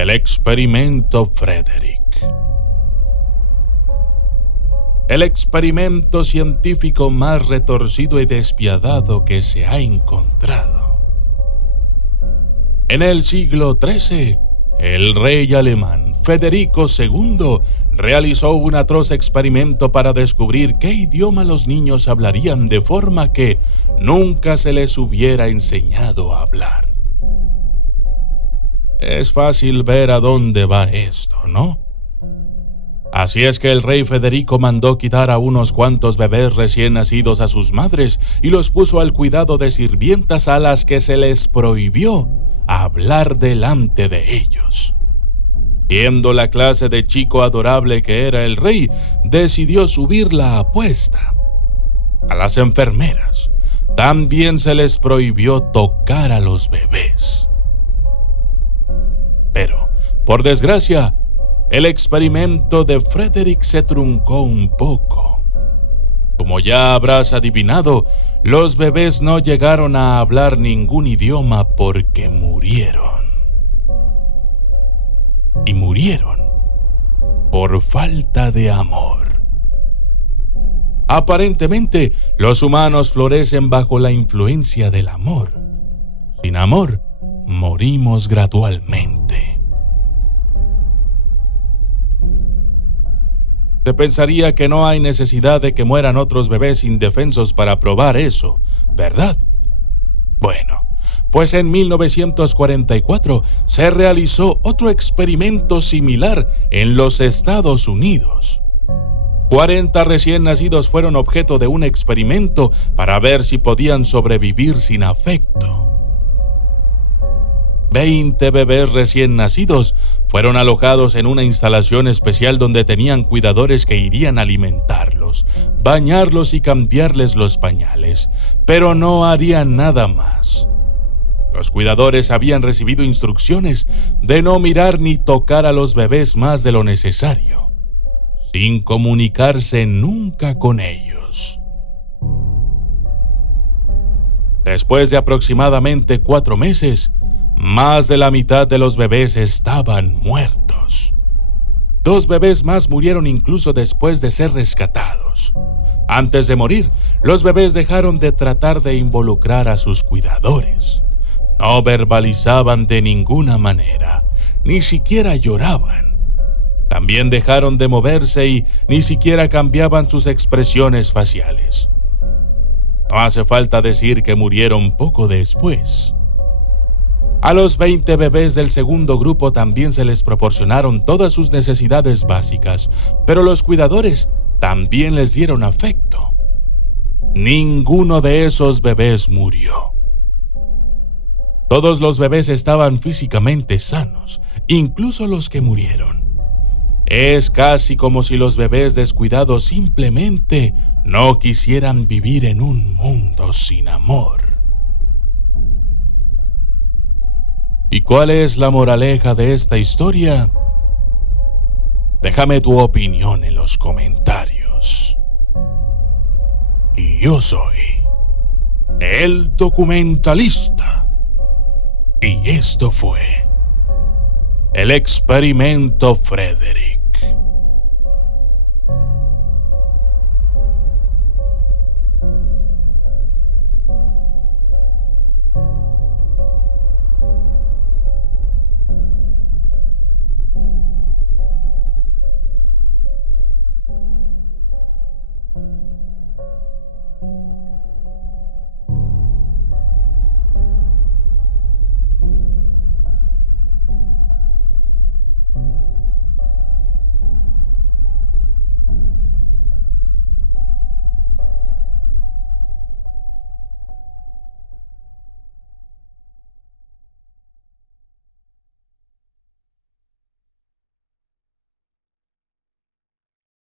El experimento Frederick. El experimento científico más retorcido y despiadado que se ha encontrado. En el siglo XIII, el rey alemán Federico II realizó un atroz experimento para descubrir qué idioma los niños hablarían de forma que nunca se les hubiera enseñado a hablar. Es fácil ver a dónde va esto, ¿no? Así es que el rey Federico mandó quitar a unos cuantos bebés recién nacidos a sus madres y los puso al cuidado de sirvientas a las que se les prohibió hablar delante de ellos. Siendo la clase de chico adorable que era el rey, decidió subir la apuesta. A las enfermeras también se les prohibió tocar a los bebés. Pero, por desgracia, el experimento de Frederick se truncó un poco. Como ya habrás adivinado, los bebés no llegaron a hablar ningún idioma porque murieron. Y murieron por falta de amor. Aparentemente, los humanos florecen bajo la influencia del amor. Sin amor, morimos gradualmente. Se pensaría que no hay necesidad de que mueran otros bebés indefensos para probar eso, ¿verdad? Bueno, pues en 1944 se realizó otro experimento similar en los Estados Unidos. 40 recién nacidos fueron objeto de un experimento para ver si podían sobrevivir sin afecto. 20 bebés recién nacidos fueron alojados en una instalación especial donde tenían cuidadores que irían a alimentarlos, bañarlos y cambiarles los pañales, pero no harían nada más. Los cuidadores habían recibido instrucciones de no mirar ni tocar a los bebés más de lo necesario, sin comunicarse nunca con ellos. Después de aproximadamente 4 meses, más de la mitad de los bebés estaban muertos. 2 bebés más murieron incluso después de ser rescatados. Antes de morir, los bebés dejaron de tratar de involucrar a sus cuidadores. No verbalizaban de ninguna manera, ni siquiera lloraban. También dejaron de moverse y ni siquiera cambiaban sus expresiones faciales. No hace falta decir que murieron poco después. A los 20 bebés del segundo grupo también se les proporcionaron todas sus necesidades básicas, pero los cuidadores también les dieron afecto. Ninguno de esos bebés murió. Todos los bebés estaban físicamente sanos, incluso los que murieron. Es casi como si los bebés descuidados simplemente no quisieran vivir en un mundo sin amor. ¿Y cuál es la moraleja de esta historia? Déjame tu opinión en los comentarios. Y yo soy el documentalista. Y esto fue el experimento Frederick.